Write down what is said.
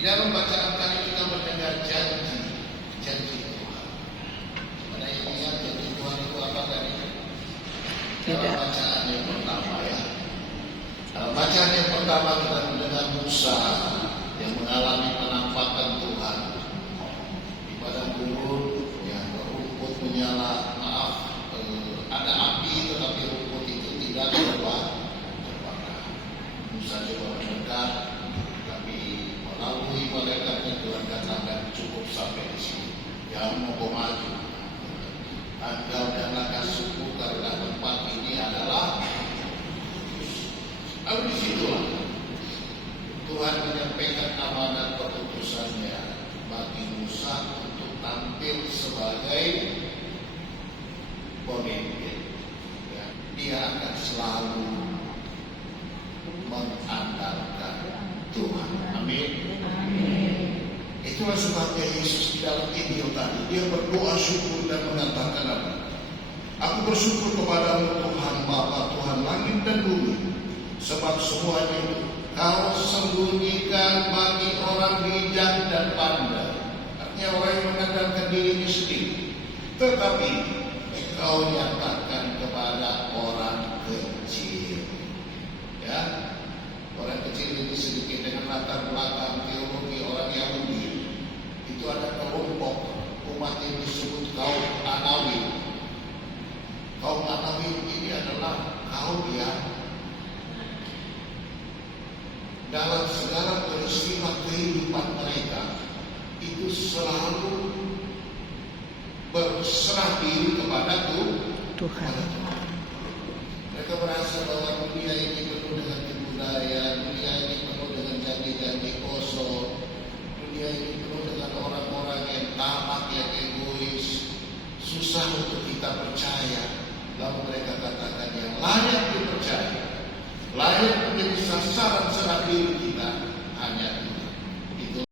Di dalam bacaan tadi kita mendengar janji Tuhan. Ada yang ingat janji Tuhan itu apa tadi? Dalam bacaan yang pertama ya. Dalam bacaan yang pertama kita mendengar Musa yang mengalami penampakan Tuhan di padang gurun, yang rumput menyala, ada api tetapi rumput itu tidak terbakar. Musa coba mendekat, tapi melalui malaikatnya Tuhan katakan cukup sampai di sini. Jangan mau maju. Engkau dan anak suku karena tempat ini adalah. Lalu di situlah Tuhan menyampaikan amanat keputusannya bagi Musa untuk tampil sebagai pemimpin. Ya, dia akan selalu mengandalkan Tuhan. Amin. Itulah sebabnya Yesus di dalam Injil tadi dia berdoa syukur dan mengatakan apa? Aku bersyukur kepadamu Tuhan Bapa, Tuhan langit dan bumi, sebab semuanya itu Kau sembunyikan bagi orang bijak dan pandai. Artinya orang yang mengandalkan dirinya sendiri. Tetapi Kau nyatakan kepada orang kecil. Ya, orang kecil ini sedikit dengan latar belakang teologi orang Yahudi. Itu ada kelompok umat yang disebut kaum Anawi. Kaum Anawi ini adalah kaum yang dalam segala peristiwa kehidupan mereka itu selalu berserah diri kepada Tuhan. Mereka merasa bahwa dunia ini penuh dengan kebudayaan, dunia ini penuh dengan janji-janji kosong, dunia ini penuh dengan orang-orang yang tamak, yang egois, susah untuk kita percaya. Lalu mereka katakan yang layak dipercaya, layak menjadi sasaran serah diri kita hanya